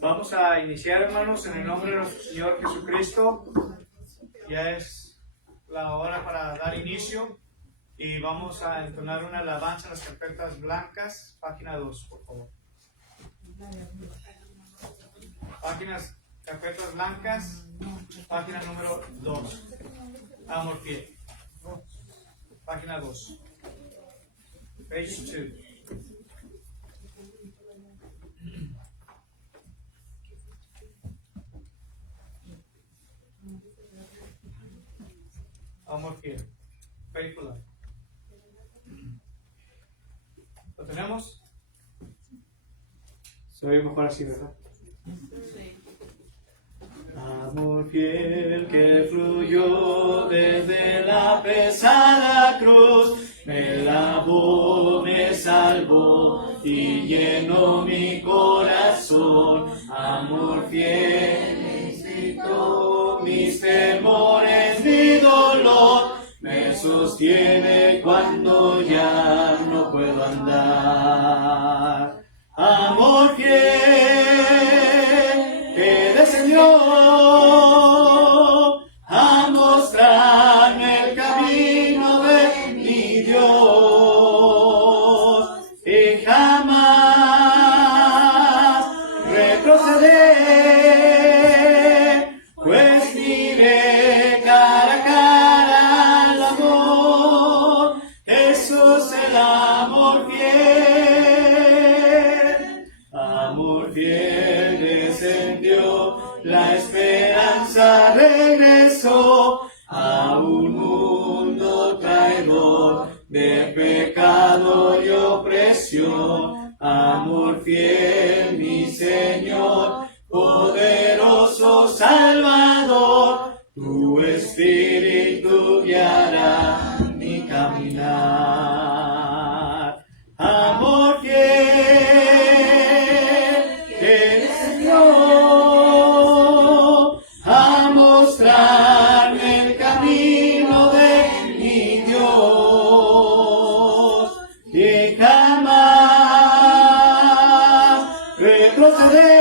Vamos a iniciar, hermanos, en el nombre de nuestro Señor Jesucristo. Ya es la hora para dar inicio y vamos a entonar una alabanza en las carpetas blancas, página 2, por favor. Carpetas blancas, página número 2. Amor fiel. Página 2. Page 2. Amor fiel. Faithful love. ¿Lo tenemos? Se oye mejor así, ¿verdad? Sí. Amor fiel que fluyó desde la pesada cruz, me lavó, me salvó y llenó mi corazón. Amor fiel me quitó mis temores, mi dolor, me sostiene cuando ya no puedo andar. Amor fiel que descendió a mostrarme el camino de mi Dios y jamás retroceder, pues miré cara a cara al amor. Eso es el amor fiel. Amor fiel descendió, la esperanza regresó a un mundo traidor de pecado y opresión. Amor fiel, mi Señor, poderoso Salvador, tu Espíritu guiará mi caminar. Amor fiel que descendió a mostrarme el camino de mi Dios y jamás retroceder,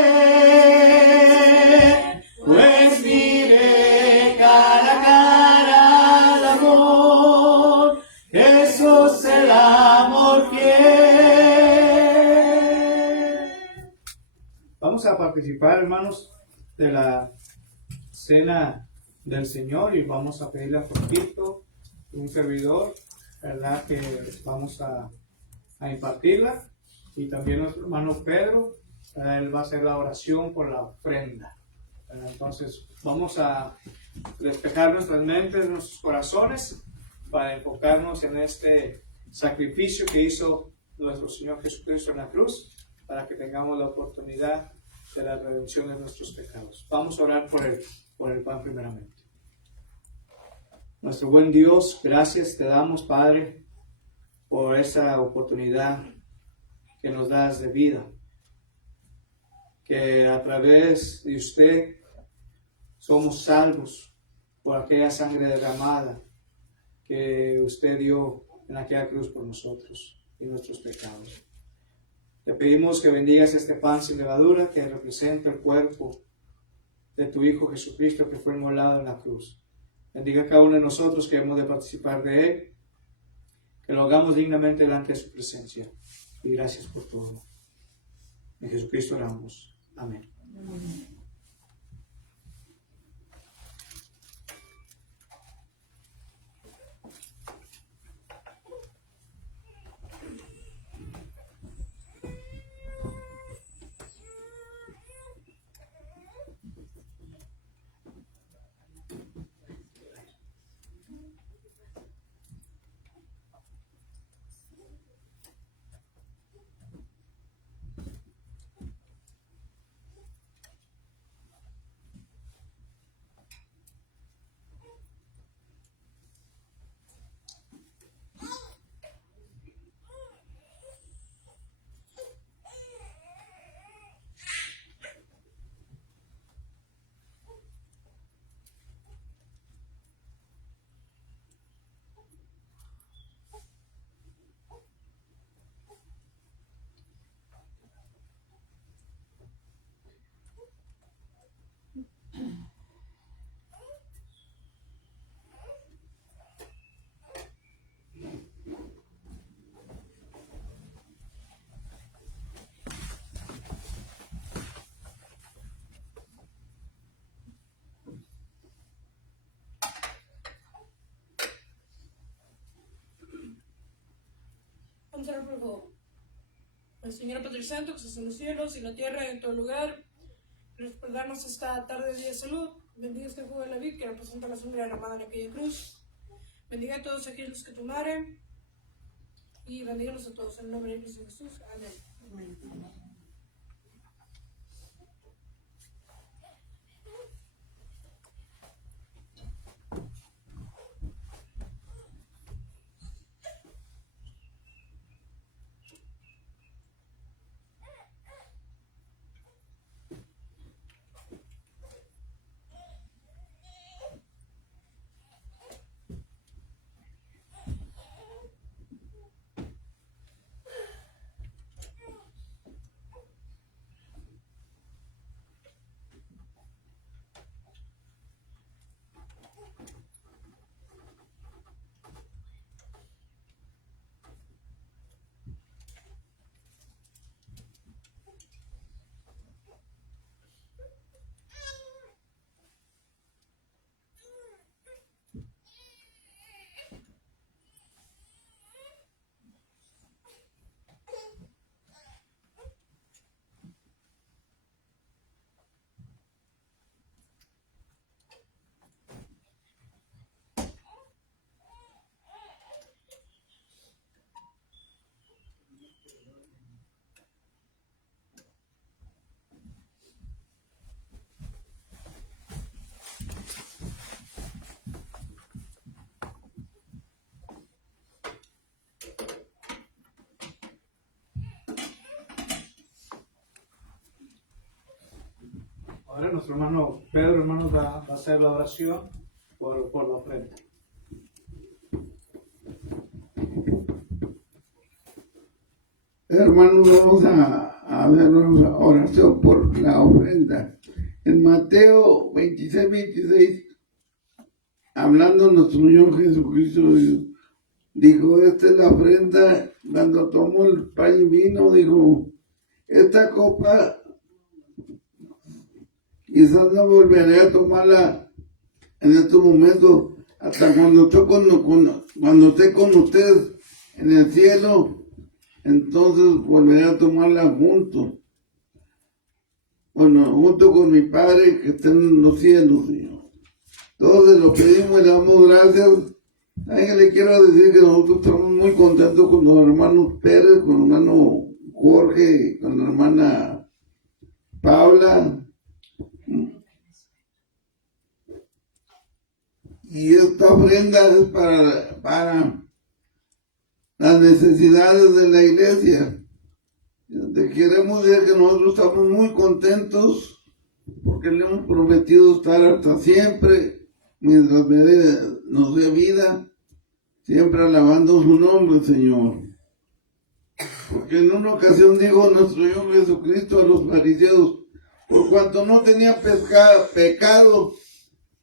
pues miré cara a cara al amor. Eso es el amor fiel. Vamos a participar, hermanos, de la cena del Señor y vamos a pedirle a Jorgito, un servidor, ¿verdad?, que vamos a impartirla, y también nuestro hermano Pedro, ¿verdad?, él va a hacer la oración por la ofrenda, ¿verdad? Entonces vamos a despejar nuestras mentes, nuestros corazones, para enfocarnos en este sacrificio que hizo nuestro Señor Jesucristo en la cruz, para que tengamos la oportunidad de la redención de nuestros pecados. Vamos a orar por el pan primeramente. Nuestro buen Dios, gracias te damos, Padre, por esa oportunidad que nos das de vida, que a través de usted somos salvos por aquella sangre derramada que usted dio en aquella cruz por nosotros y nuestros pecados. Te pedimos que bendigas este pan sin levadura que representa el cuerpo de tu Hijo Jesucristo que fue inmolado en la cruz. Bendiga a cada uno de nosotros que hemos de participar de él, que lo hagamos dignamente delante de su presencia. Y gracias por todo. En Jesucristo oramos. Amén. Amén. Vamos a orar por favor. El Señor Padre Santo, que estás en los cielos y en la tierra y en todo lugar, recordamos esta tarde de día de salud. Bendiga este jugo de la vid que representa la sangre derramada en aquella cruz. Bendiga a todos aquellos que tomaren y bendíganos a todos en el nombre de Cristo Jesús. Amén. Amén. Ahora nuestro hermano Pedro, hermanos, va a hacer la oración por la ofrenda. Hermanos, vamos a hacer una oración por la ofrenda. En Mateo 26, hablando nuestro Señor Jesucristo, dijo, esta es la ofrenda. Cuando tomó el pan y vino, dijo, esta copa quizás no volveré a tomarla en estos momentos, hasta cuando esté con ustedes en el cielo, entonces volveré a tomarla junto con mi Padre que está en los cielos, Señor. Todos lo pedimos y le damos gracias. También le quiero decir que nosotros estamos muy contentos con los hermanos Pérez, con el hermano Jorge, con la hermana Paula. Y esta ofrenda es para las necesidades de la iglesia. Te queremos decir que nosotros estamos muy contentos porque le hemos prometido estar hasta siempre, mientras nos dé vida, siempre alabando su nombre, Señor. Porque en una ocasión dijo nuestro Señor Jesucristo a los fariseos, por cuanto no tenía pecado,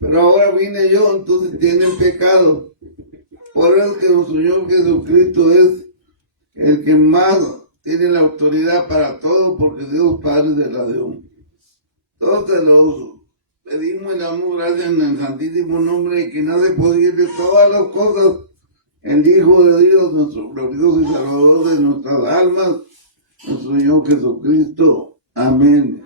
pero ahora vine yo, entonces tienen pecado. Por eso que nuestro Señor Jesucristo es el que más tiene la autoridad para todo, porque Dios Padre se la dio. Todos te los pedimos y le damos gracias en el santísimo nombre de quien hace posible todas las cosas, el Hijo de Dios, nuestro glorioso y Salvador de nuestras almas, nuestro Señor Jesucristo. Amén.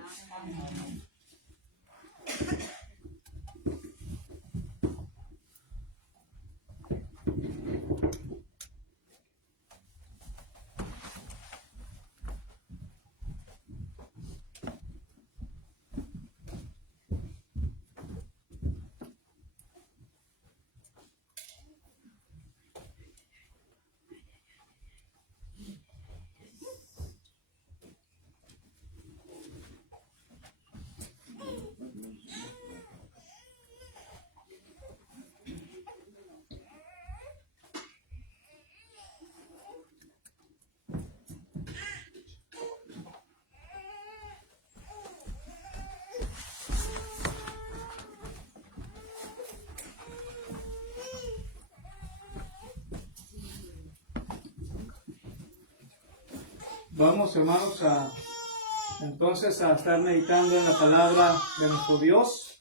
Vamos, hermanos, entonces a estar meditando en la palabra de nuestro Dios.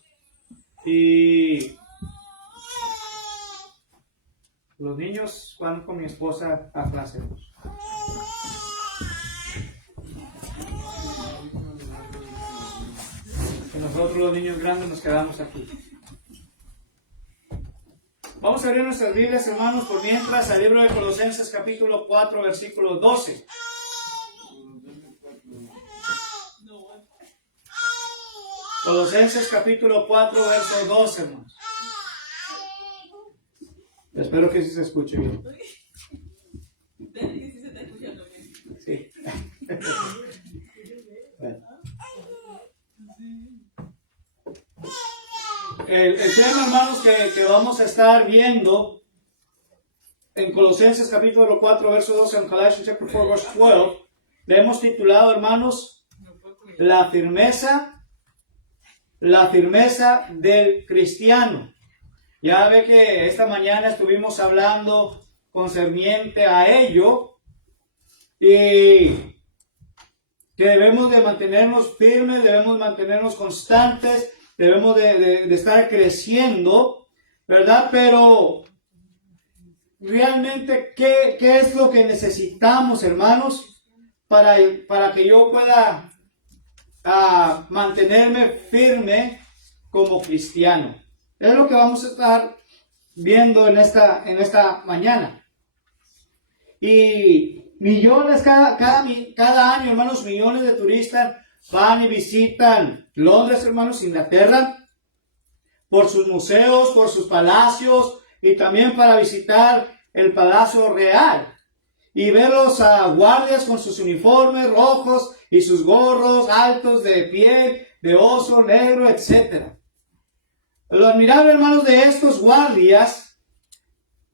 Y los niños van con mi esposa a clase. Nosotros los niños grandes nos quedamos aquí. Vamos a abrir nuestras Biblias, hermanos, por mientras al libro de Colosenses capítulo 4, versículo 12. Colosenses capítulo 4, verso 12, hermanos. Espero que sí se escuche bien. Sí. Bueno. El tema, hermanos, que vamos a estar viendo en Colosenses capítulo 4, verso 12, en Colossians chapter 4, verse 12, le hemos titulado, hermanos, la firmeza del cristiano. Ya ve que esta mañana estuvimos hablando concerniente a ello y que debemos de mantenernos firmes, debemos mantenernos constantes, debemos de estar creciendo, ¿verdad? Pero realmente, ¿qué es lo que necesitamos, hermanos, para que yo pueda mantenerme firme como cristiano? Es lo que vamos a estar viendo en esta mañana. Y millones, cada año, hermanos, millones de turistas van y visitan Londres, hermanos, Inglaterra, por sus museos, por sus palacios, y también para visitar el Palacio Real. Y ver los guardias con sus uniformes rojos y sus gorros altos de piel, de oso negro, etc. Lo admirable, hermanos, de estos guardias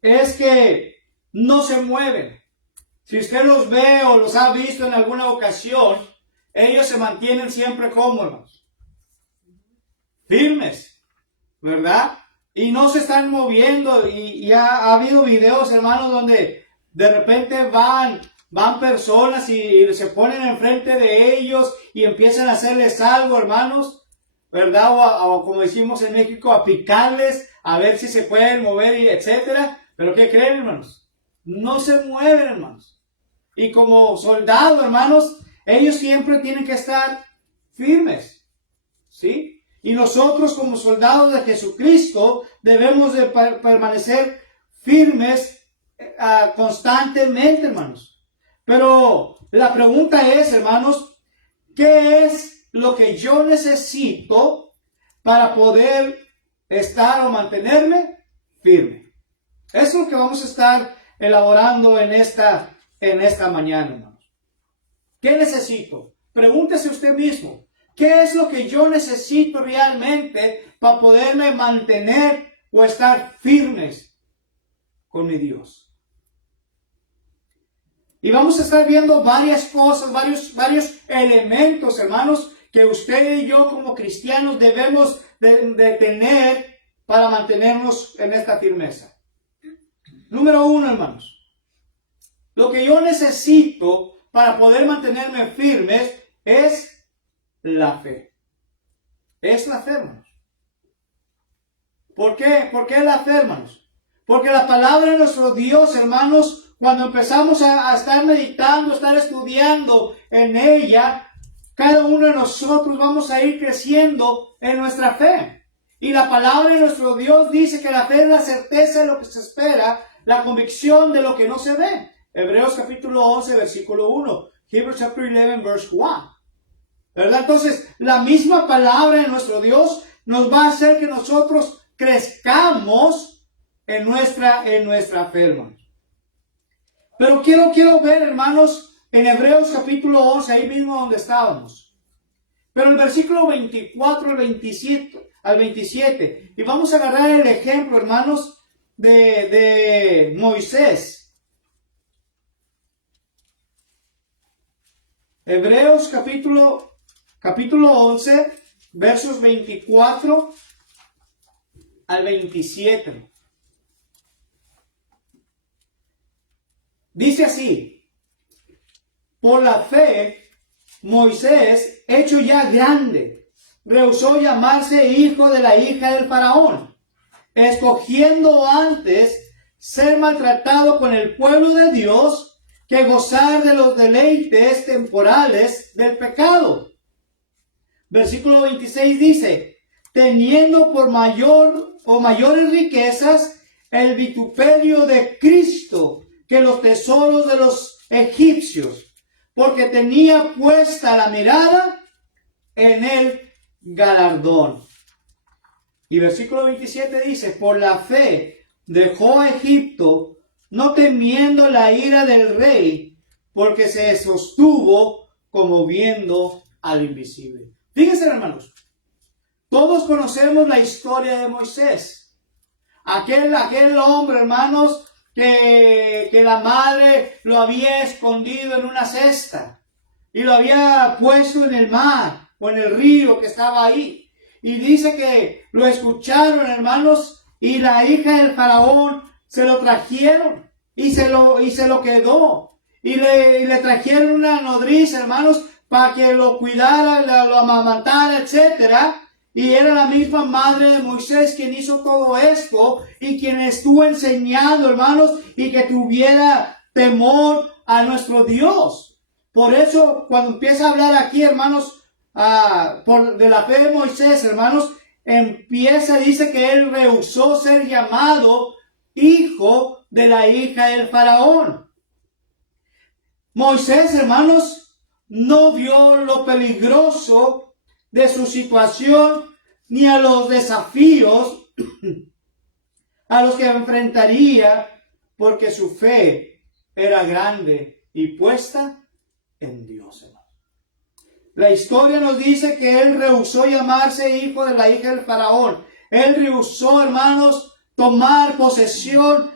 es que no se mueven. Si usted los ve o los ha visto en alguna ocasión, ellos se mantienen siempre cómodos, firmes, ¿verdad? Y no se están moviendo. Y ha habido videos, hermanos, donde de repente van personas y se ponen enfrente de ellos y empiezan a hacerles algo, hermanos, ¿verdad? O como decimos en México, a picarles, a ver si se pueden mover, y etcétera. Pero ¿qué creen, hermanos? No se mueven, hermanos. Y como soldados, hermanos, ellos siempre tienen que estar firmes, ¿sí? Y nosotros como soldados de Jesucristo debemos de permanecer firmes constantemente, hermanos. Pero la pregunta es, hermanos, ¿qué es lo que yo necesito para poder estar o mantenerme firme? Eso es lo que vamos a estar elaborando en esta mañana, hermanos. ¿Qué necesito? Pregúntese usted mismo. ¿Qué es lo que yo necesito realmente para poderme mantener o estar firmes con mi Dios? Y vamos a estar viendo varias cosas, varios elementos, hermanos, que usted y yo como cristianos debemos de tener para mantenernos en esta firmeza. Número 1, hermanos. Lo que yo necesito para poder mantenerme firmes es la fe. Es la fe, hermanos. ¿Por qué? ¿Por qué la fe, hermanos? Porque la palabra de nuestro Dios, hermanos, cuando empezamos a estar meditando, a estar estudiando en ella, cada uno de nosotros vamos a ir creciendo en nuestra fe. Y la palabra de nuestro Dios dice que la fe es la certeza de lo que se espera, la convicción de lo que no se ve. Hebreos capítulo 11, versículo 1. Hebrews chapter 11, verse 1. ¿Verdad? Entonces, la misma palabra de nuestro Dios nos va a hacer que nosotros crezcamos en nuestra fe, hermanos. Pero quiero ver, hermanos, en Hebreos capítulo 11, ahí mismo donde estábamos. Pero el versículo 24 al 27. Y vamos a agarrar el ejemplo, hermanos, de Moisés. Hebreos capítulo 11, versos 24 al 27. Dice así: por la fe, Moisés, hecho ya grande, rehusó llamarse hijo de la hija del faraón, escogiendo antes ser maltratado con el pueblo de Dios que gozar de los deleites temporales del pecado, Versículo 26 dice, teniendo por mayor o mayores riquezas el vituperio de Cristo que los tesoros de los egipcios, porque tenía puesta la mirada en el galardón. Y versículo 27 dice, por la fe dejó a Egipto, no temiendo la ira del rey, porque se sostuvo como viendo al invisible. Fíjense, hermanos, todos conocemos la historia de Moisés. Aquel hombre, hermanos, que la madre lo había escondido en una cesta y lo había puesto en el mar o en el río que estaba ahí. Y dice que lo escucharon, hermanos, y la hija del faraón se lo trajeron y se lo quedó. Y le trajeron una nodriza, hermanos, para que lo cuidara, lo amamantara, etcétera. Y era la misma madre de Moisés quien hizo todo esto y quien estuvo enseñando, hermanos, y que tuviera temor a nuestro Dios. Por eso, cuando empieza a hablar aquí, hermanos, de la fe de Moisés, hermanos, dice que él rehusó ser llamado hijo de la hija del faraón. Moisés, hermanos, no vio lo peligroso de su situación ni a los desafíos a los que enfrentaría, porque su fe era grande y puesta en Dios, hermano. La historia nos dice que él rehusó llamarse hijo de la hija del faraón. Él rehusó, hermanos, tomar posesión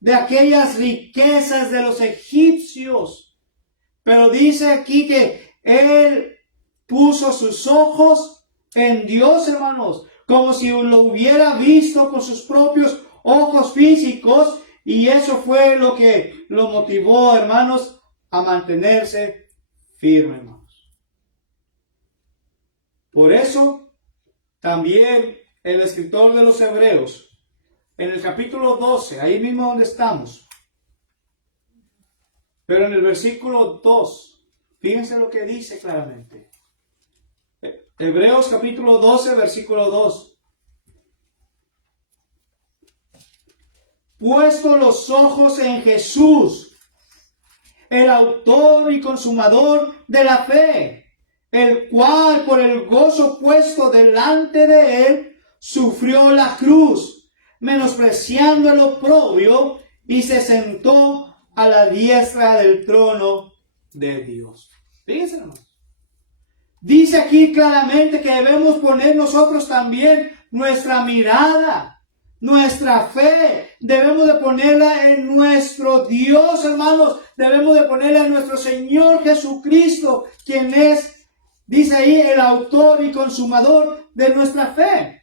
de aquellas riquezas de los egipcios. Pero dice aquí que él puso sus ojos en Dios, hermanos, como si lo hubiera visto con sus propios ojos físicos, y eso fue lo que lo motivó, hermanos, a mantenerse firme, hermanos. Por eso, también el escritor de los Hebreos, en el capítulo 12, ahí mismo donde estamos, pero en el versículo 2, fíjense lo que dice claramente. Hebreos capítulo 12, versículo 2. Puesto los ojos en Jesús, el autor y consumador de la fe, el cual por el gozo puesto delante de él, sufrió la cruz, menospreciando el oprobio, y se sentó a la diestra del trono de Dios. Fíjense, hermanos. Dice aquí claramente que debemos poner nosotros también nuestra mirada, nuestra fe. Debemos de ponerla en nuestro Dios, hermanos. Debemos de ponerla en nuestro Señor Jesucristo, quien es, dice ahí, el autor y consumador de nuestra fe.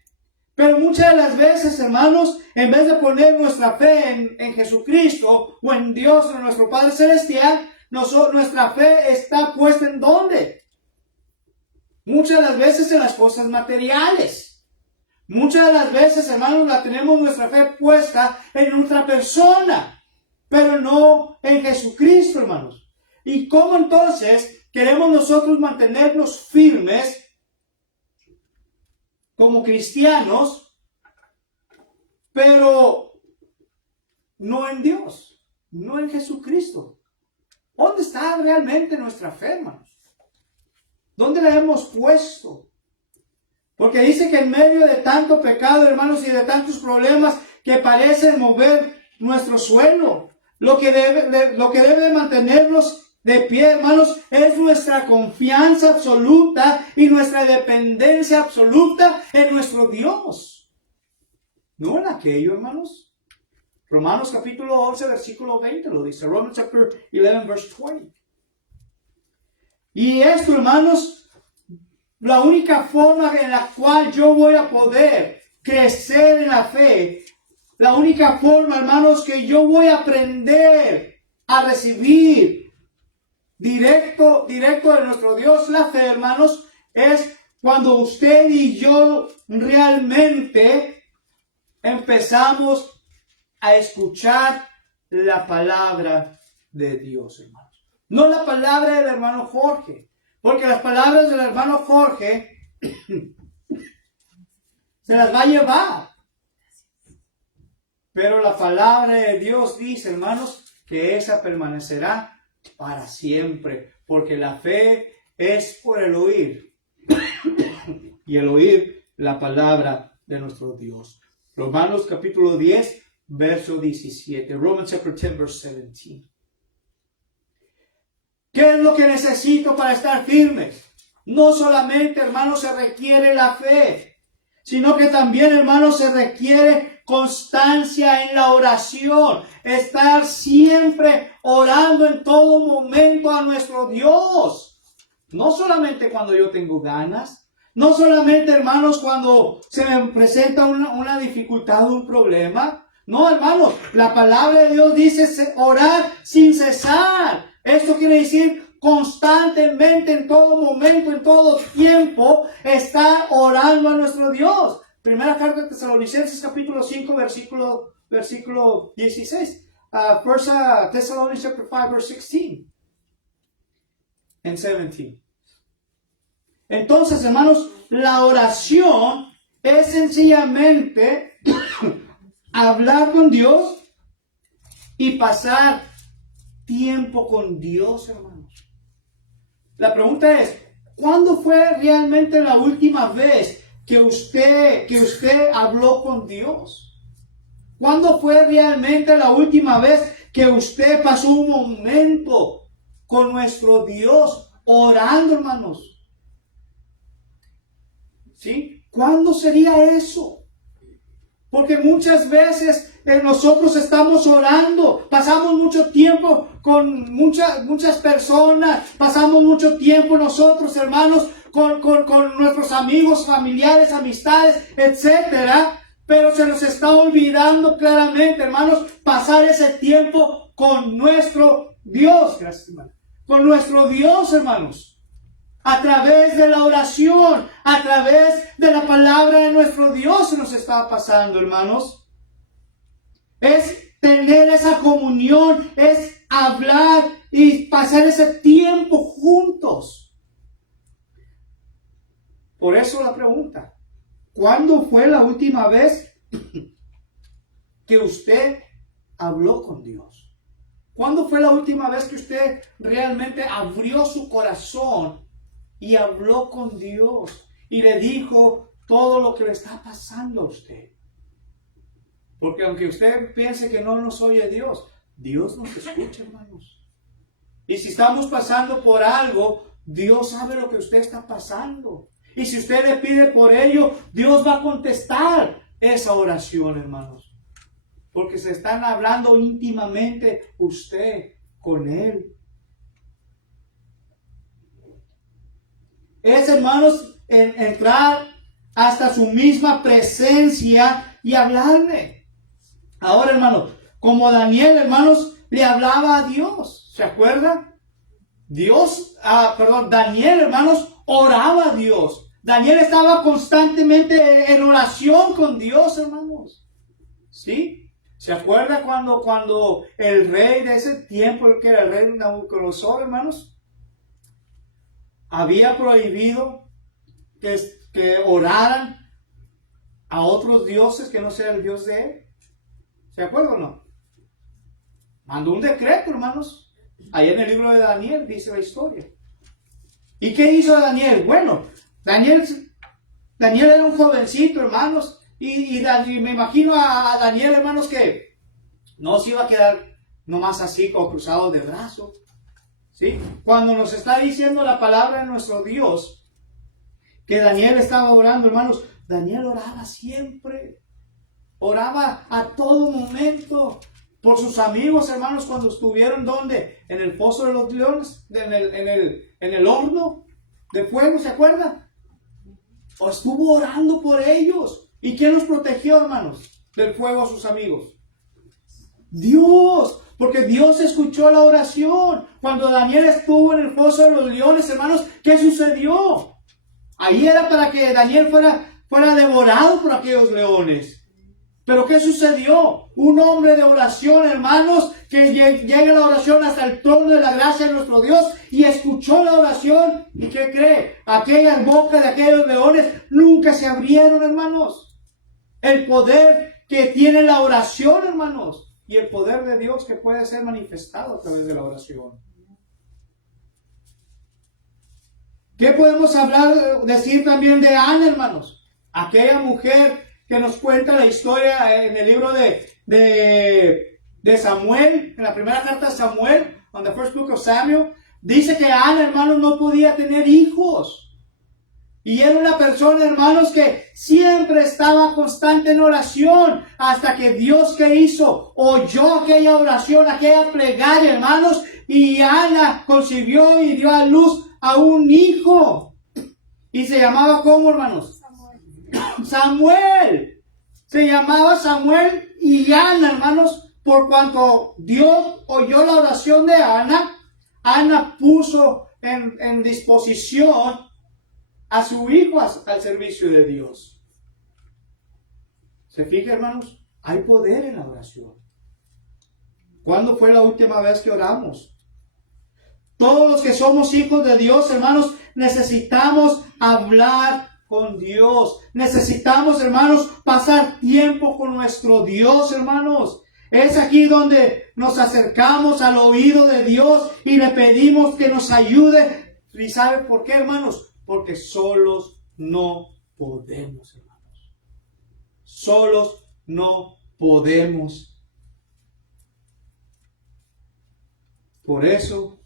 Pero muchas de las veces, hermanos, en vez de poner nuestra fe en Jesucristo o en Dios, en nuestro Padre Celestial, nuestra fe está puesta ¿en dónde? Muchas de las veces en las cosas materiales. Muchas de las veces, hermanos, tenemos nuestra fe puesta en otra persona, pero no en Jesucristo, hermanos. ¿Y cómo entonces queremos nosotros mantenernos firmes como cristianos, pero no en Dios, no en Jesucristo? ¿Dónde está realmente nuestra fe, hermanos? ¿Dónde la hemos puesto? Porque dice que en medio de tanto pecado, hermanos, y de tantos problemas que parecen mover nuestro suelo, lo que debe mantenernos de pie, hermanos, es nuestra confianza absoluta y nuestra dependencia absoluta en nuestro Dios. No en aquello, hermanos. Romanos capítulo 11, versículo 20 lo dice. Romans chapter 11, verse 20. Y esto, hermanos, la única forma en la cual yo voy a poder crecer en la fe, la única forma, hermanos, que yo voy a aprender a recibir directo de nuestro Dios la fe, hermanos, es cuando usted y yo realmente empezamos a escuchar la palabra de Dios, hermanos. No la palabra del hermano Jorge, porque las palabras del hermano Jorge Se las va a llevar. Pero la palabra de Dios dice, hermanos, que esa permanecerá para siempre. Porque la fe es por el oír. Y el oír la palabra de nuestro Dios. Romanos capítulo 10, verso 17. Romans chapter 10, verse 17. ¿Qué es lo que necesito para estar firmes? No solamente, hermanos, se requiere la fe, sino que también, hermanos, se requiere constancia en la oración. Estar siempre orando en todo momento a nuestro Dios. No solamente cuando yo tengo ganas. No solamente, hermanos, cuando se me presenta una dificultad o un problema. No, hermanos, la palabra de Dios dice orar sin cesar. Esto quiere decir constantemente, en todo momento, en todo tiempo, estar orando a nuestro Dios. Primera carta de Tesalonicenses, capítulo 5, versículo 16. First Thessalonians chapter 5, verse 16 and 17. Entonces, hermanos, la oración es sencillamente hablar con Dios y pasar tiempo con Dios, hermanos. La pregunta es, ¿cuándo fue realmente la última vez que usted habló con Dios? ¿Cuándo fue realmente la última vez que usted pasó un momento con nuestro Dios orando, hermanos? ¿Sí? ¿Cuándo sería eso? Porque muchas veces nosotros estamos orando, pasamos mucho tiempo con muchas personas, pasamos mucho tiempo nosotros, hermanos, con nuestros amigos, familiares, amistades, etcétera, pero se nos está olvidando claramente, hermanos, pasar ese tiempo con nuestro Dios. Gracias, hermano. Con nuestro Dios, hermanos. A través de la oración, a través de la palabra de nuestro Dios se nos está pasando, hermanos. Es tener esa comunión, es hablar y pasar ese tiempo juntos. Por eso la pregunta, ¿cuándo fue la última vez que usted habló con Dios? ¿Cuándo fue la última vez que usted realmente abrió su corazón y habló con Dios y le dijo todo lo que le está pasando a usted? Porque aunque usted piense que no nos oye Dios, Dios nos escucha, hermanos. Y si estamos pasando por algo, Dios sabe lo que usted está pasando. Y si usted le pide por ello, Dios va a contestar esa oración, hermanos. Porque se están hablando íntimamente usted con Él. Es, hermanos, entrar hasta su misma presencia y hablarle. Ahora, hermanos, como Daniel, le hablaba a Dios. ¿Se acuerda? Daniel, hermanos, oraba a Dios. Daniel estaba constantemente en oración con Dios, hermanos. ¿Sí? ¿Se acuerda cuando el rey de ese tiempo, que era el rey Nabucodonosor, hermanos, había prohibido que oraran a otros dioses que no sea el Dios de él? ¿Se acuerdan o no? Mandó un decreto, hermanos. Ahí en el libro de Daniel dice la historia. ¿Y qué hizo Daniel? Bueno, Daniel era un jovencito, hermanos. Y me imagino a Daniel, hermanos, que no se iba a quedar nomás así como cruzado de brazos. ¿Sí? Cuando nos está diciendo la palabra de nuestro Dios que Daniel estaba orando, hermanos, Daniel oraba siempre. Oraba a todo momento por sus amigos, hermanos, cuando estuvieron, ¿dónde? En el foso de los leones, en el horno de fuego, ¿se acuerdan? O estuvo orando por ellos. ¿Y quién los protegió, hermanos, del fuego a sus amigos? Dios, porque Dios escuchó la oración. Cuando Daniel estuvo en el foso de los leones, hermanos, ¿qué sucedió? Ahí era para que Daniel fuera devorado por aquellos leones. Pero ¿qué sucedió? Un hombre de oración, hermanos, que llega la oración hasta el trono de la gracia de nuestro Dios y escuchó la oración. ¿Y qué cree? Aquellas bocas de aquellos leones nunca se abrieron, hermanos. El poder que tiene la oración, hermanos, y el poder de Dios que puede ser manifestado a través de la oración. ¿Qué podemos decir también de Ana, hermanos? Aquella mujer que nos cuenta la historia en el libro de Samuel, en la primera carta de Samuel, on the first book of Samuel, dice que Ana, hermanos, no podía tener hijos. Y era una persona, hermanos, que siempre estaba constante en oración, hasta que Dios, ¿qué hizo? Oyó aquella oración, aquella plegaria, hermanos, y Ana concibió y dio a luz a un hijo. Y se llamaba, ¿cómo, hermanos? Samuel. Se llamaba Samuel y Ana, hermanos, por cuanto Dios oyó la oración de Ana, Ana puso en disposición a su hijo al servicio de Dios. ¿Se fija, hermanos? Hay poder en la oración. ¿Cuándo fue la última vez que oramos? Todos los que somos hijos de Dios, hermanos, necesitamos hablar con Dios. Necesitamos, hermanos, pasar tiempo con nuestro Dios, hermanos. Es aquí donde nos acercamos al oído de Dios y le pedimos que nos ayude. ¿Y sabe por qué, hermanos? Porque solos no podemos, hermanos. Solos no podemos. Por eso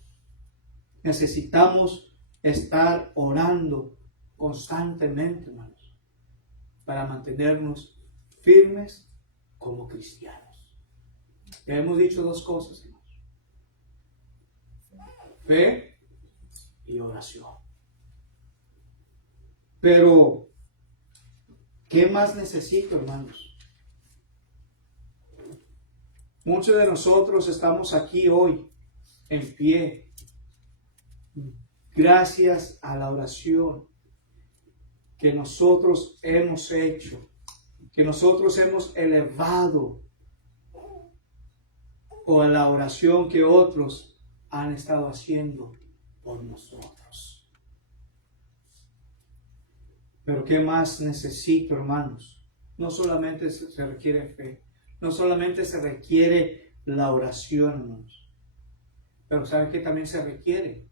necesitamos estar orando constantemente, hermanos, para mantenernos firmes como cristianos. Ya hemos dicho dos cosas, hermanos: fe y oración. Pero, ¿qué más necesito, hermanos? Muchos de nosotros estamos aquí hoy en pie gracias a la oración que nosotros hemos hecho, que nosotros hemos elevado, o a la oración que otros han estado haciendo por nosotros. Pero ¿qué más necesito, hermanos? No solamente se requiere fe, no solamente se requiere la oración, hermanos, pero ¿saben qué también se requiere?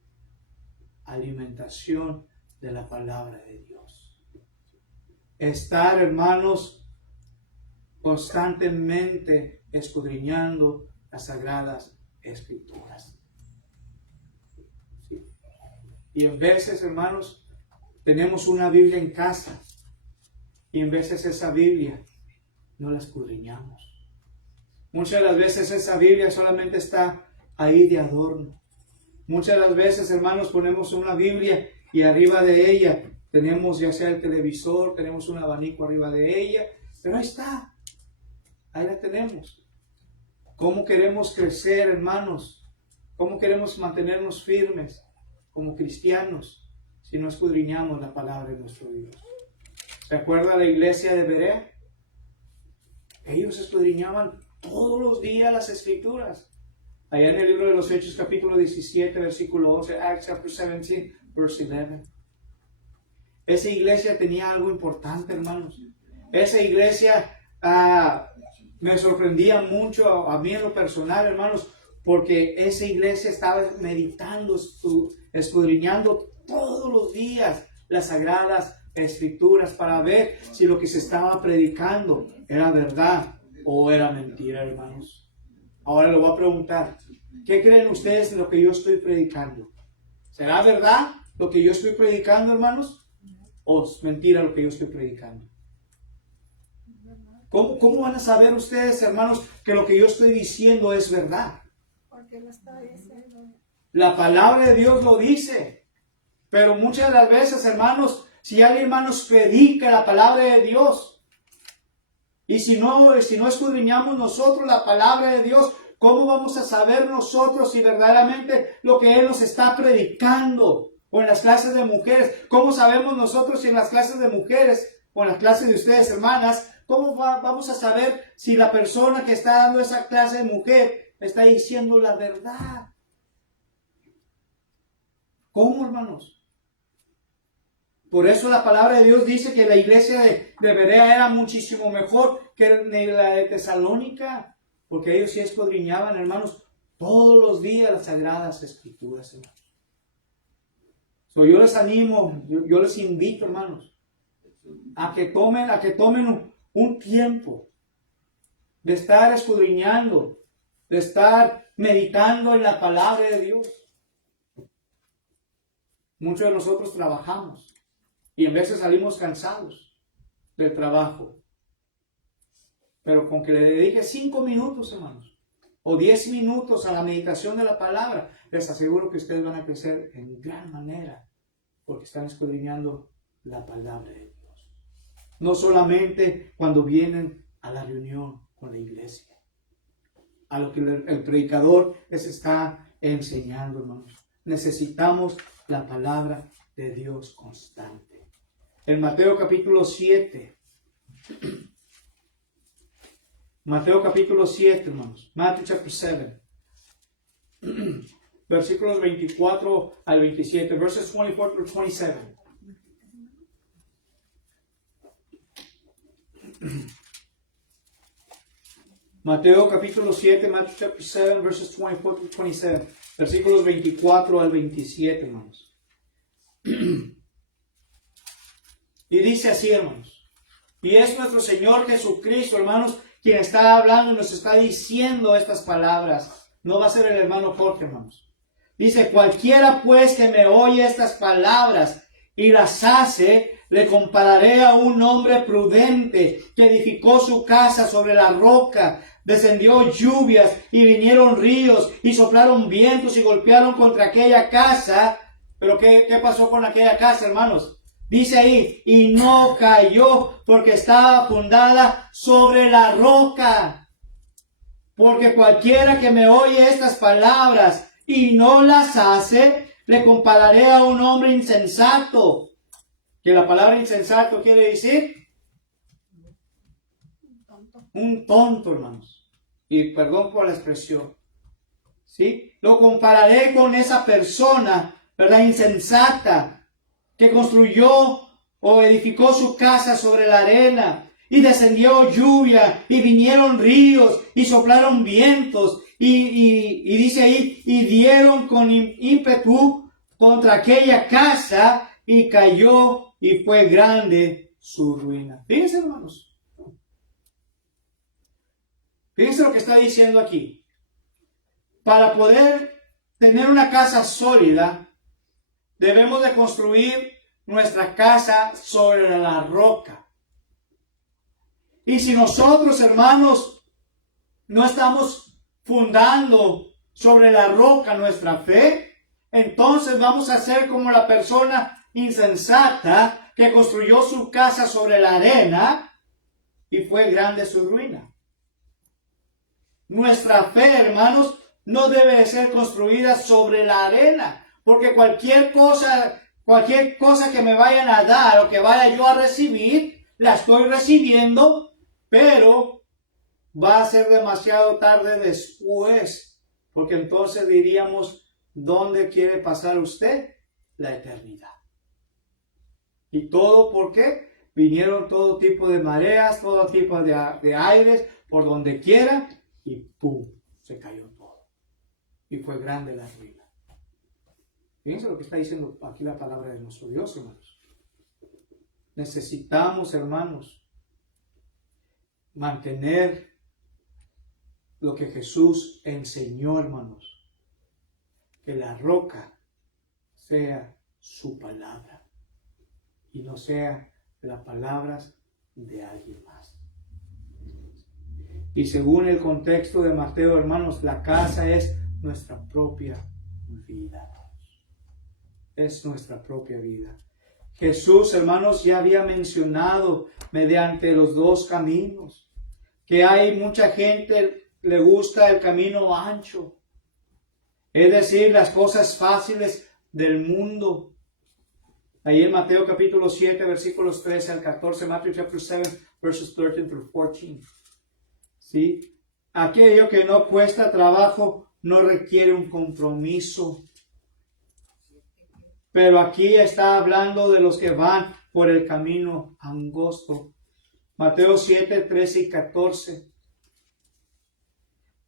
Alimentación de la palabra de Dios. Estar, hermanos, constantemente escudriñando las sagradas escrituras. ¿Sí? Y en veces, hermanos, tenemos una Biblia en casa y en veces esa Biblia no la escudriñamos. Muchas de las veces esa Biblia solamente está ahí de adorno. Muchas de las veces, hermanos, ponemos una Biblia y arriba de ella tenemos ya sea el televisor, tenemos un abanico arriba de ella, pero ahí está, ahí la tenemos. ¿Cómo queremos crecer, hermanos? ¿Cómo queremos mantenernos firmes como cristianos si no escudriñamos la palabra de nuestro Dios? ¿Se acuerda la iglesia de Berea? Ellos escudriñaban todos los días las escrituras. Allá en el libro de los Hechos, capítulo 17, versículo 11, Acts chapter 17, verse 11. Esa iglesia tenía algo importante, hermanos. Esa iglesia me sorprendía mucho a mí en lo personal, hermanos, porque esa iglesia estaba meditando, escudriñando todos los días las sagradas escrituras para ver si lo que se estaba predicando era verdad o era mentira, hermanos. Ahora le voy a preguntar, ¿qué creen ustedes de lo que yo estoy predicando? ¿Será verdad lo que yo estoy predicando, hermanos? ¿O es mentira lo que yo estoy predicando? ¿Cómo van a saber ustedes, hermanos, que lo que yo estoy diciendo es verdad? Porque lo está diciendo. La palabra de Dios lo dice. Pero muchas de las veces, hermanos, si alguien, hermanos, predica la palabra de Dios, y si no escudriñamos nosotros la palabra de Dios, ¿cómo vamos a saber nosotros si verdaderamente lo que Él nos está predicando? O en las clases de mujeres, ¿cómo sabemos nosotros si en las clases de mujeres o en las clases de ustedes, hermanas, ¿Cómo vamos a saber si la persona que está dando esa clase de mujer está diciendo la verdad? ¿Cómo, hermanos? Por eso la palabra de Dios dice que la iglesia de Berea era muchísimo mejor que la de Tesalónica, porque ellos sí escudriñaban, hermanos, todos los días las sagradas escrituras, hermanos. Yo les animo, yo les invito, hermanos, a que tomen un tiempo de estar escudriñando, de estar meditando en la palabra de Dios. Muchos de nosotros trabajamos y en veces salimos cansados del trabajo. Pero con que le dedique 5 minutos, hermanos, o 10 minutos a la meditación de la palabra, les aseguro que ustedes van a crecer en gran manera, porque están escudriñando la palabra de Dios. No solamente cuando vienen a la reunión con la iglesia, a lo que el predicador les está enseñando, hermanos. Necesitamos la palabra de Dios constante. En Mateo capítulo 7, hermanos. Matthew chapter 7. Versículos 24 al 27. Verses 24 through 27. Mateo capítulo 7, Matthew chapter 7, verses 24 through 27. Versículos 24 al 27, hermanos. Y dice así, hermanos. Y es nuestro Señor Jesucristo, hermanos, quien está hablando y nos está diciendo estas palabras. No va a ser el hermano Jorge, hermanos. Dice, cualquiera pues que me oye estas palabras y las hace, le compararé a un hombre prudente que edificó su casa sobre la roca. Descendió lluvias y vinieron ríos y soplaron vientos y golpearon contra aquella casa. Pero ¿qué pasó con aquella casa, hermanos? Dice ahí, y no cayó porque estaba fundada sobre la roca. Porque cualquiera que me oye estas palabras y no las hace, le compararé a un hombre insensato. Que la palabra insensato quiere decir un tonto, hermanos. Y perdón por la expresión. ¿Sí? Lo compararé con esa persona, ¿verdad? Insensata, que construyó o edificó su casa sobre la arena, y descendió lluvia, y vinieron ríos, y soplaron vientos, y dice ahí, y dieron con ímpetu contra aquella casa, y cayó, y fue grande su ruina. Fíjense, hermanos. Fíjense lo que está diciendo aquí. Para poder tener una casa sólida, debemos de construir nuestra casa sobre la roca. Y si nosotros, hermanos, no estamos fundando sobre la roca nuestra fe, entonces vamos a ser como la persona insensata que construyó su casa sobre la arena y fue grande su ruina. Nuestra fe, hermanos, no debe de ser construida sobre la arena, porque cualquier cosa que me vayan a dar o que vaya yo a recibir, la estoy recibiendo, pero va a ser demasiado tarde después, porque entonces diríamos, ¿dónde quiere pasar usted la eternidad? ¿Y todo por qué? Vinieron todo tipo de mareas, todo tipo de aires, por donde quiera, y ¡pum! Se cayó todo. Y fue grande la ruina. Fíjense lo que está diciendo aquí la palabra de nuestro Dios, hermanos. Necesitamos, hermanos, mantener lo que Jesús enseñó, hermanos. Que la roca sea su palabra y no sea las palabras de alguien más. Y según el contexto de Mateo, hermanos, la casa es nuestra propia vida. Es nuestra propia vida. Jesús, hermanos, ya había mencionado mediante los dos caminos, que hay mucha gente le gusta el camino ancho, es decir, las cosas fáciles del mundo. Ahí en Mateo capítulo 7, versículos 13 al 14, Matthew chapter 7, verses 13 through 14. ¿Sí? Aquello que no cuesta trabajo no requiere un compromiso. Pero aquí está hablando de los que van por el camino angosto. Mateo 7, 13 y 14.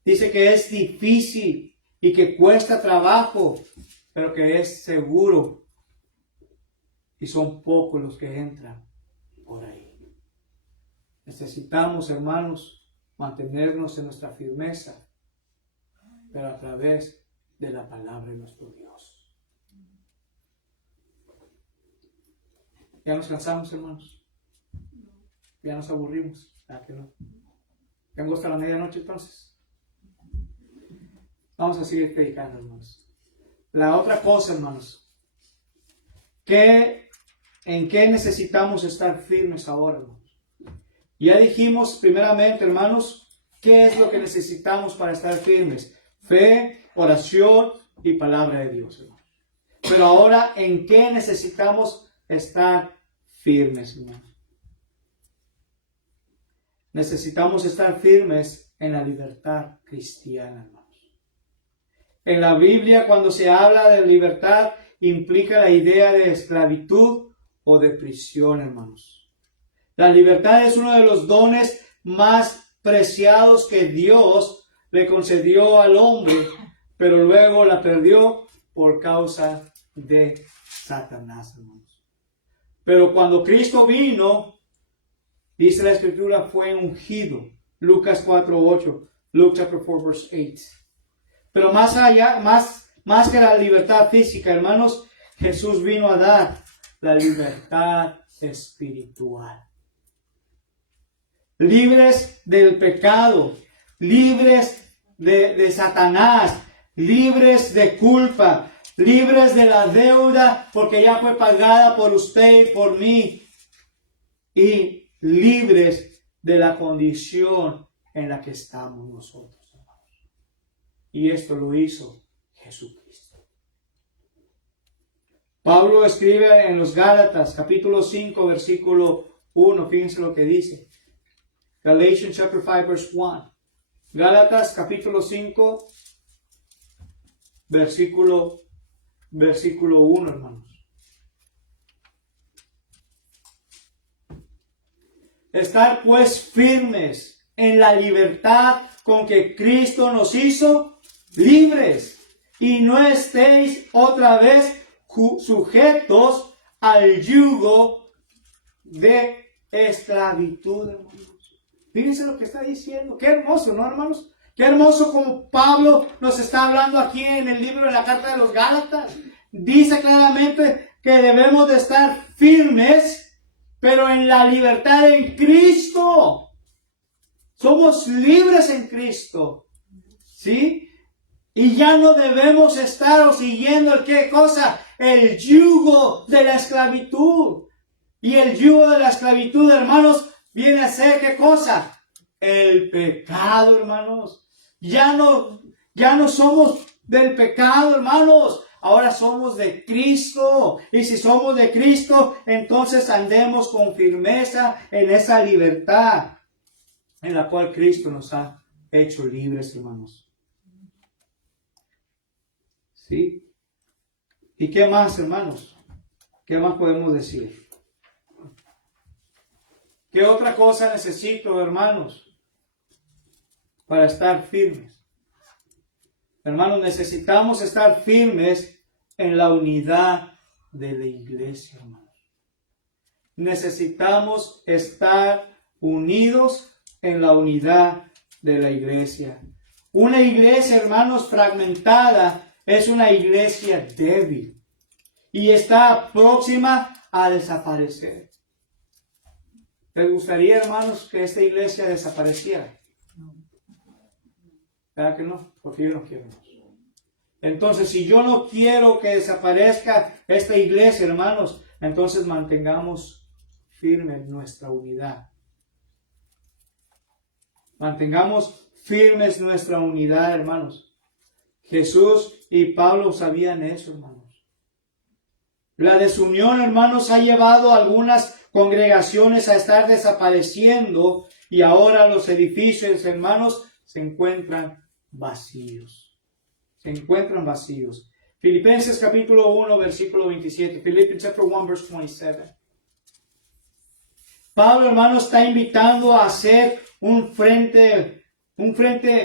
Dice que es difícil y que cuesta trabajo, pero que es seguro. Y son pocos los que entran por ahí. Necesitamos, hermanos, mantenernos en nuestra firmeza, pero a través de la palabra de nuestro Dios. ¿Ya nos cansamos, hermanos? ¿Ya nos aburrimos? ¿Verdad que no? ¿Tengo hasta la medianoche entonces? Vamos a seguir predicando, hermanos. La otra cosa, hermanos, ¿en qué necesitamos estar firmes ahora, hermanos? Ya dijimos primeramente, hermanos, ¿qué es lo que necesitamos para estar firmes? Fe, oración y palabra de Dios, hermanos. Pero ahora, ¿en qué necesitamos estar firmes, hermanos? Necesitamos estar firmes en la libertad cristiana, hermanos. En la Biblia, cuando se habla de libertad, implica la idea de esclavitud o de prisión, hermanos. La libertad es uno de los dones más preciados que Dios le concedió al hombre, pero luego la perdió por causa de Satanás, hermanos. Pero cuando Cristo vino, dice la Escritura, fue ungido. Lucas 4:8. Luke chapter 4, verse 8. Pero más allá, más que la libertad física, hermanos, Jesús vino a dar la libertad espiritual. Libres del pecado, libres de Satanás, libres de culpa, libres de la deuda porque ya fue pagada por usted y por mí, y libres de la condición en la que estamos nosotros. Y esto lo hizo Jesucristo. Pablo escribe en los Gálatas, capítulo 5, versículo 1. Fíjense lo que dice. Galatians chapter 5, verse 1. Gálatas, capítulo 5, versículo 1, hermanos. Estar pues firmes en la libertad con que Cristo nos hizo libres, y no estéis otra vez sujetos al yugo de esclavitud, hermanos. Fíjense lo que está diciendo. Qué hermoso, ¿no, hermanos? Qué hermoso como Pablo nos está hablando aquí en el libro de la carta de los Gálatas. Dice claramente que debemos de estar firmes, pero en la libertad en Cristo. Somos libres en Cristo. ¿Sí? Y ya no debemos estar siguiendo ¿qué cosa? El yugo de la esclavitud. Y el yugo de la esclavitud, hermanos, viene a ser ¿qué cosa? El pecado, hermanos. Ya no somos del pecado, hermanos. Ahora somos de Cristo. Y si somos de Cristo, entonces andemos con firmeza en esa libertad en la cual Cristo nos ha hecho libres, hermanos. ¿Sí? ¿Y qué más, hermanos? ¿Qué más podemos decir? ¿Qué otra cosa necesito, hermanos, para estar firmes? Hermanos, necesitamos estar firmes en la unidad de la iglesia, hermanos. Necesitamos estar unidos en la unidad de la iglesia. Una iglesia, hermanos, fragmentada es una iglesia débil y está próxima a desaparecer. ¿Les gustaría, hermanos, que esta iglesia desapareciera? ¿Verdad que no? Porque yo no quiero. Entonces, si yo no quiero que desaparezca esta iglesia, hermanos, entonces mantengamos firme nuestra unidad. Mantengamos firmes nuestra unidad, hermanos. Jesús y Pablo sabían eso, hermanos. La desunión, hermanos, ha llevado a algunas congregaciones a estar desapareciendo y ahora los edificios, hermanos, se encuentran vacíos. Se encuentran vacíos. Filipenses capítulo 1, versículo 27. Philippians chapter 1, verse 27. Pablo, hermanos, está invitando a hacer un frente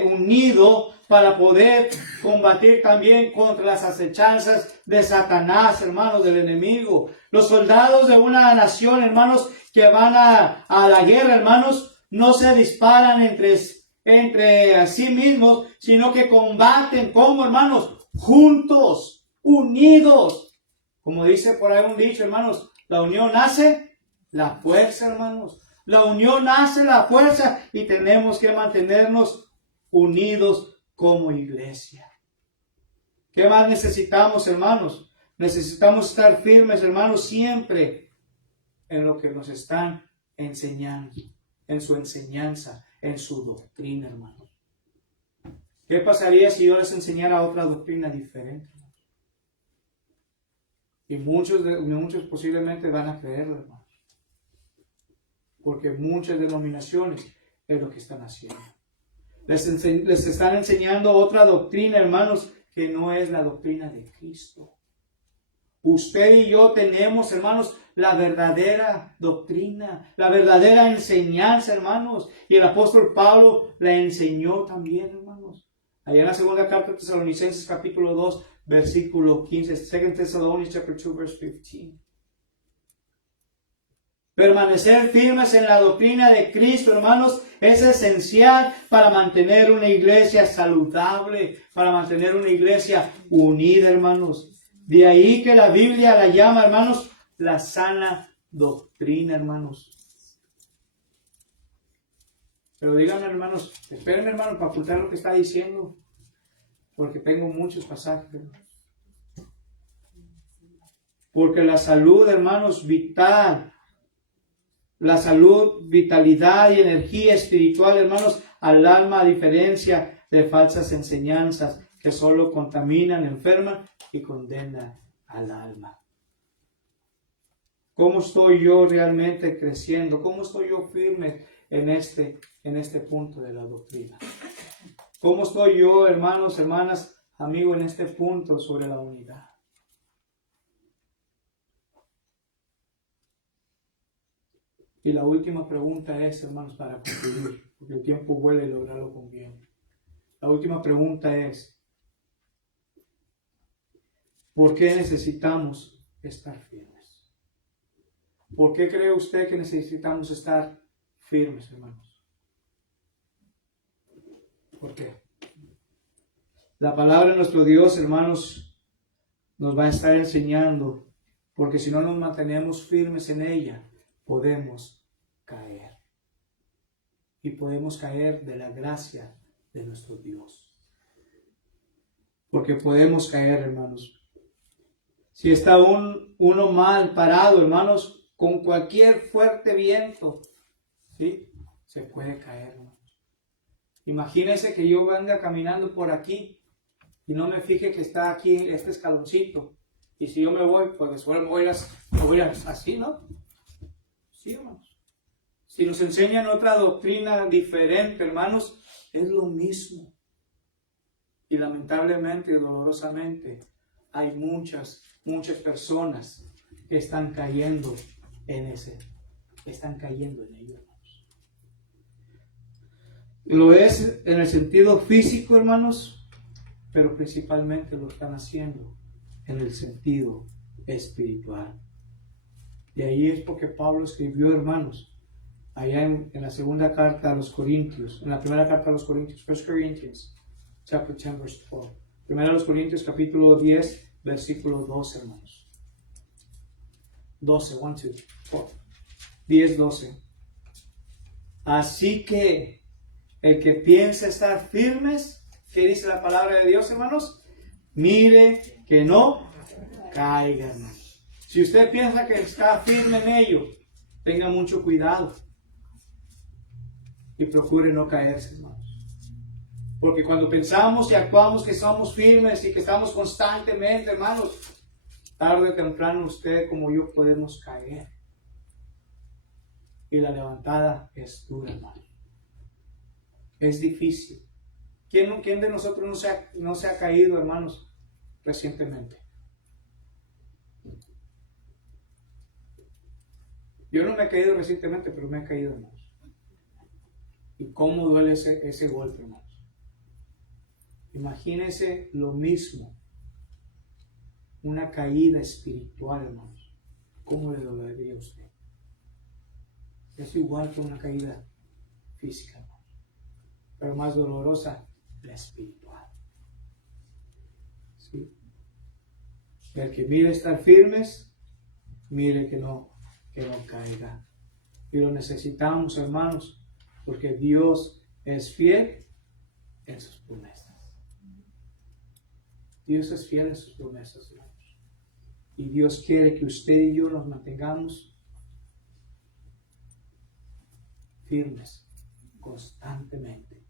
unido para poder combatir también contra las acechanzas de Satanás, hermanos, del enemigo. Los soldados de una nación, hermanos, que van a la guerra, hermanos, no se disparan entre sí mismos, sino que combaten como, hermanos, juntos, unidos. Como dice por ahí un dicho, hermanos, la unión hace la fuerza, hermanos. La unión hace la fuerza y tenemos que mantenernos unidos como iglesia. ¿Qué más necesitamos, hermanos? Necesitamos estar firmes, hermanos, siempre en lo que nos están enseñando, en su enseñanza, en su doctrina, hermanos. ¿Qué pasaría si yo les enseñara otra doctrina diferente? Y muchos posiblemente van a creerlo, hermanos. Porque muchas denominaciones es lo que están haciendo. Les están enseñando otra doctrina, hermanos, que no es la doctrina de Cristo. Usted y yo tenemos, hermanos, la verdadera doctrina, la verdadera enseñanza, hermanos. Y el apóstol Pablo la enseñó también, hermanos. Allá en la segunda carta de Tesalonicenses, capítulo 2, versículo 15. 2 Thessalonians, chapter 2, verse 15. Permanecer firmes en la doctrina de Cristo, hermanos, es esencial para mantener una iglesia saludable, para mantener una iglesia unida, hermanos. De ahí que la Biblia la llama, hermanos, la sana doctrina, hermanos. Pero díganme, hermanos, espérenme, hermanos, para ocultar lo que está diciendo, porque tengo muchos pasajes, hermanos. Porque la salud, hermanos, vital, la salud, vitalidad y energía espiritual, hermanos, al alma, a diferencia de falsas enseñanzas que solo contaminan, enferman y condenan al alma. ¿Cómo estoy yo realmente creciendo? ¿Cómo estoy yo firme en este punto de la doctrina? ¿Cómo estoy yo, hermanos, hermanas, amigos, en este punto sobre la unidad? Y la última pregunta es, hermanos, para concluir, porque el tiempo vuela y lograrlo con bien. La última pregunta es, ¿por qué necesitamos estar firmes? ¿Por qué cree usted que necesitamos estar firmes, hermanos? ¿Por qué? La palabra de nuestro Dios, hermanos, nos va a estar enseñando, porque si no nos mantenemos firmes en ella, podemos caer. Y podemos caer de la gracia de nuestro Dios. Porque podemos caer, hermanos. Si está uno mal parado, hermanos, con cualquier fuerte viento, ¿sí? Se puede caer, hermanos. Imagínense que yo venga caminando por aquí y no me fije que está aquí este escaloncito. Y si yo me voy, pues voy a así, ¿no? Sí, hermanos. Si nos enseñan otra doctrina diferente, hermanos, es lo mismo. Y lamentablemente y dolorosamente hay muchas personas que están cayendo en ello, hermanos. Lo es en el sentido físico, hermanos, pero principalmente lo están haciendo en el sentido espiritual. Y ahí es porque Pablo escribió, hermanos, allá en la segunda carta a los Corintios, en la primera carta a los Corintios, 1 Corinthians, chapter 10, verse 12. Primera a los Corintios, capítulo 10, versículo 12, hermanos. 12, 1, 2, 4. 10, 12. Así que el que piensa estar firmes, ¿qué dice la palabra de Dios, hermanos? Mire que no caiga, hermanos. Si usted piensa que está firme en ello, tenga mucho cuidado y procure no caerse, hermanos. Porque cuando pensamos y actuamos que somos firmes y que estamos constantemente, hermanos, tarde o temprano usted como yo podemos caer. y la levantada es dura, hermano. Es difícil. ¿Quién de nosotros no se ha caído, hermanos, recientemente? Yo no me he caído recientemente, pero me he caído, hermanos. ¿Y cómo duele ese golpe, hermanos? Imagínense lo mismo. Una caída espiritual, hermanos. ¿Cómo le dolería a usted? Es igual que una caída física, hermanos. Pero más dolorosa, la espiritual. ¿Sí? El que mire estar firmes, mire que no caiga. Y lo necesitamos, hermanos, porque Dios es fiel en sus promesas. Dios es fiel en sus promesas, hermanos. Y Dios quiere que usted y yo nos mantengamos firmes, constantemente.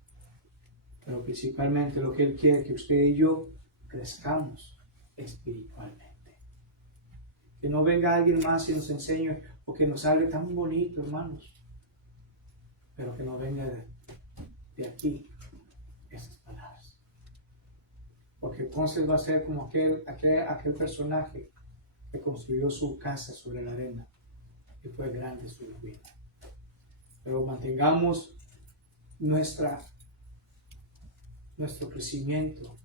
Pero principalmente lo que Él quiere que usted y yo crezcamos espiritualmente. Que no venga alguien más y nos enseñe o que nos hable tan bonito, hermanos. Pero que no venga de aquí esas palabras. Porque entonces va a ser como aquel personaje que construyó su casa sobre la arena y fue grande su ruina. Pero mantengamos nuestro crecimiento.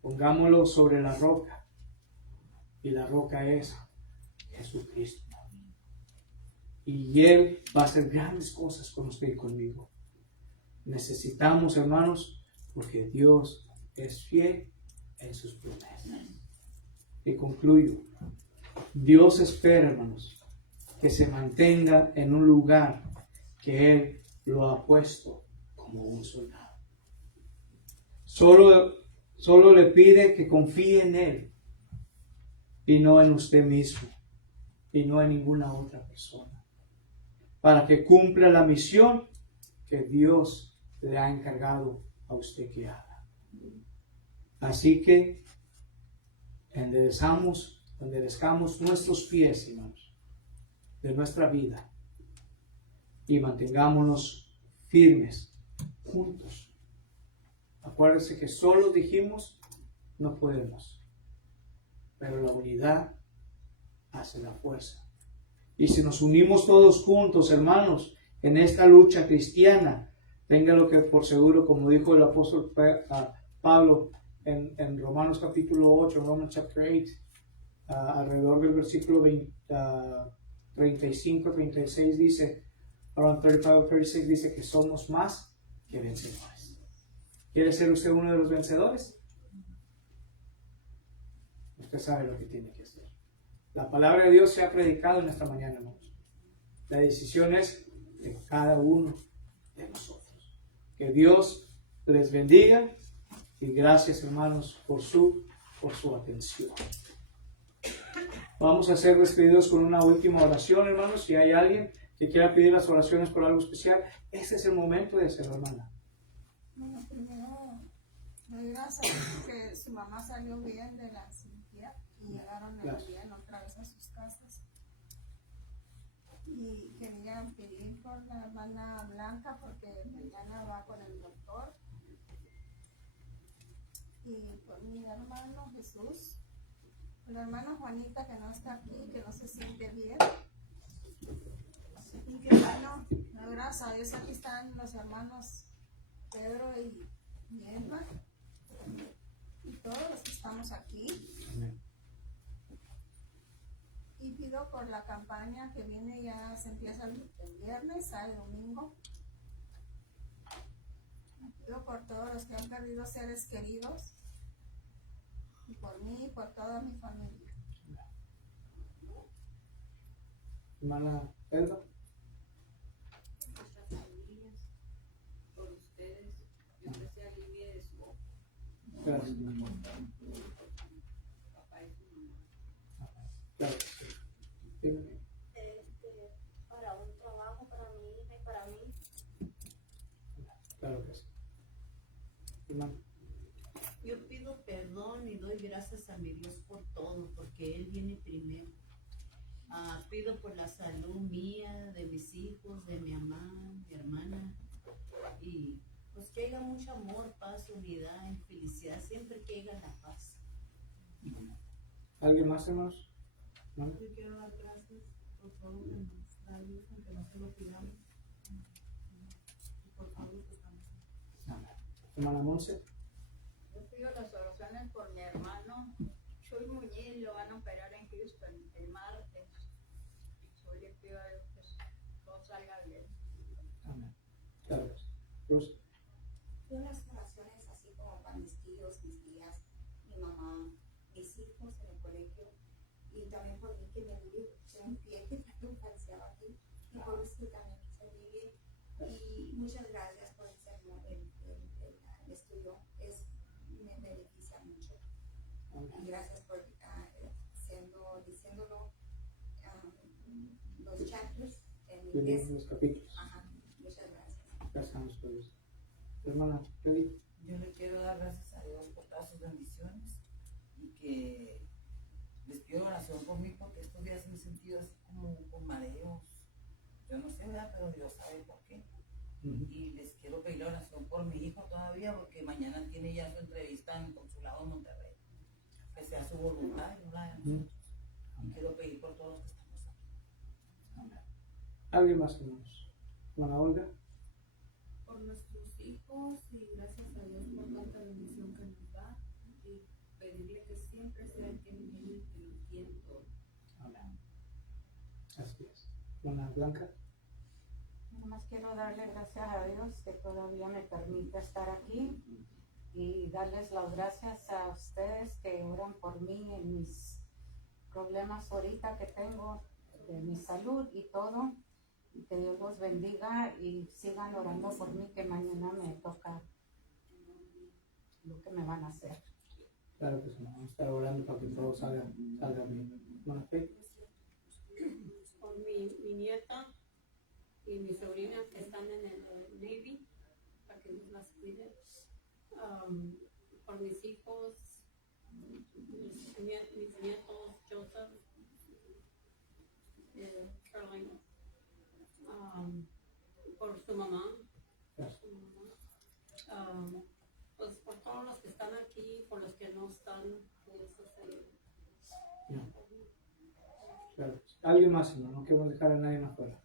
Pongámoslo sobre la roca. Y la roca es Jesucristo. Y Él va a hacer grandes cosas con usted y conmigo. Necesitamos, hermanos, porque Dios es fiel en sus promesas. Y concluyo. Dios espera, hermanos, que se mantenga en un lugar que Él lo ha puesto como un soldado. Solo le pide que confíe en Él y no en usted mismo y no en ninguna otra persona, para que cumpla la misión que Dios le ha encargado a usted que haga. Así que enderezcamos nuestros pies, hermanos, de nuestra vida y mantengámonos firmes juntos. Acuérdense que solo dijimos no podemos, pero la unidad hace la fuerza. Y si nos unimos todos juntos, hermanos, en esta lucha cristiana, téngalo que por seguro, como dijo el apóstol Pablo en Romanos capítulo 8, Romans chapter 8, alrededor del versículo 35, 36 dice, around 35, 36 dice que somos más que vencedores. ¿Quiere ser usted uno de los vencedores? Usted sabe lo que tiene que hacer. La palabra de Dios se ha predicado en esta mañana, hermanos. La decisión es de cada uno de nosotros. Que Dios les bendiga y gracias, hermanos, por su atención. Vamos a ser despedidos con una última oración, hermanos. Si hay alguien que quiera pedir las oraciones por algo especial, este es el momento de hacerlo, hermana. Bueno, primero doy gracias porque su mamá salió bien de la cirugía y llegaron bien otra vez a sus casas. Y quería pedir por la hermana Blanca porque mañana va con el doctor. Y por mi hermano Jesús, por la hermana Juanita que no está aquí, que no se siente bien. Y que bueno, gracias a Dios aquí están los hermanos Pedro y Emma y todos los que estamos aquí. Amén. Y pido por la campaña que viene, ya se empieza el viernes, sábado y domingo. Pido por todos los que han perdido seres queridos y por mí y por toda mi familia. Hermana Pedro. Nuestras familias, por ustedes, Dios les se alivie de su ojo. Gracias. Papá y su mamá. Gracias. Para un trabajo, para mi hija y para mí. Claro que sí. Hermano. Yo pido perdón y doy gracias a mi Dios por todo, porque Él viene primero. Pido por la salud mía, de mis hijos, de mi mamá, mi hermana, y pues que haya mucho amor, paz, unidad y felicidad, siempre que haya la paz. ¿Alguien más, hermanos? ¿No? Yo quiero dar gracias por todo que nos da Dios, aunque no se lo pidamos. Y por todo lo que estamos haciendo. Hermana Monse. Yo pido las oraciones por mi hermano Chuy Muñiz, lo van a operar en Houston el martes. Yo le pido a Dios que todo salga bien. Amén. Gracias. Cruz. Pido las oraciones así como para mis tíos, mis tías, mi mamá, mis hijos en el colegio y también por mí que me alivie un pie que traigo un falseado aquí y por usted también que se alivie. Y muchas gracias por el sermón, el estudio, me beneficia mucho. Y gracias por diciéndolo los chapters en inglés. Los capítulos. Ajá, muchas gracias. Gracias por eso. Hermana Kelly. Yo le quiero dar gracias a Dios por todas sus bendiciones y que les pido oración por mí porque estos días me he sentido así como con mareos. Yo no sé, ¿verdad? Pero Dios sabe por qué. Y les quiero pedir oración por mi hijo todavía porque mañana tiene ya su entrevista en el consulado en Monterrey. Que sea su voluntad y no la de nosotros. Y quiero pedir por todos los que estamos aquí. ¿Alguien más, hermanos? Hermana Olga. Por nuestros hijos y gracias a Dios por tanta bendición que nos da y pedirle que siempre sea el que nos guíe y que nos guíe en todo. Amén. Así es. Hermana Blanca. Nomás quiero darle gracias a Dios que todavía me permite estar aquí y darles las gracias a ustedes que oran por mí en mis problemas ahorita que tengo de mi salud y todo. Y que Dios los bendiga y sigan orando por mí que mañana me toca lo que me van a hacer. Claro que sí, vamos a estar orando para que todo salga bien. Hermana Fe. Por mi nieta y mi sobrina que están en el Navy, para que Dios las cuide. Por mis hijos, mis nietos, Joseph, Carolina. Por su mamá. Pues por todos los que están aquí, por los que no están, pues, Claro. ¿Alguien más, hermano? No queremos dejar a nadie más fuera.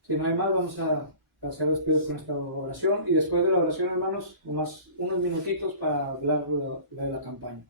Si no hay más, vamos a hacer los pidos con esta oración y después de la oración, hermanos, nomás unos minutitos para hablar de la campaña.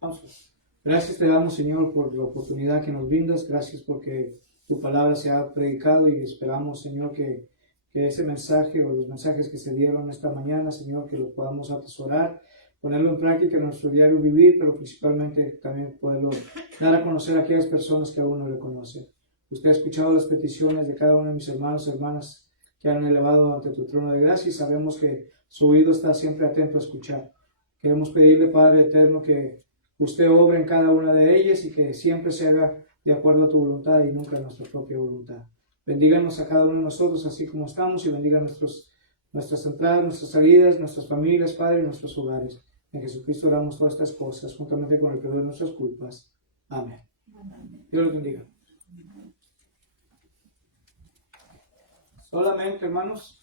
Vamos. Gracias te damos, Señor, por la oportunidad que nos brindas. Gracias porque tu palabra se ha predicado y esperamos, Señor, que ese mensaje o los mensajes que se dieron esta mañana, Señor, que lo podamos atesorar, ponerlo en práctica en nuestro diario vivir, pero principalmente también poderlo dar a conocer a aquellas personas que aún no le conocen. Usted ha escuchado las peticiones de cada uno de mis hermanos y hermanas que han elevado ante tu trono de gracia y sabemos que su oído está siempre atento a escuchar. Queremos pedirle, Padre eterno, que usted obre en cada una de ellas y que siempre se haga de acuerdo a tu voluntad y nunca a nuestra propia voluntad. Bendíganos a cada uno de nosotros así como estamos y bendiga nuestras entradas, nuestras salidas, nuestras familias, Padre, y nuestros hogares. En Jesucristo oramos todas estas cosas juntamente con el perdón de nuestras culpas. Amén. Dios los bendiga. Solamente, hermanos,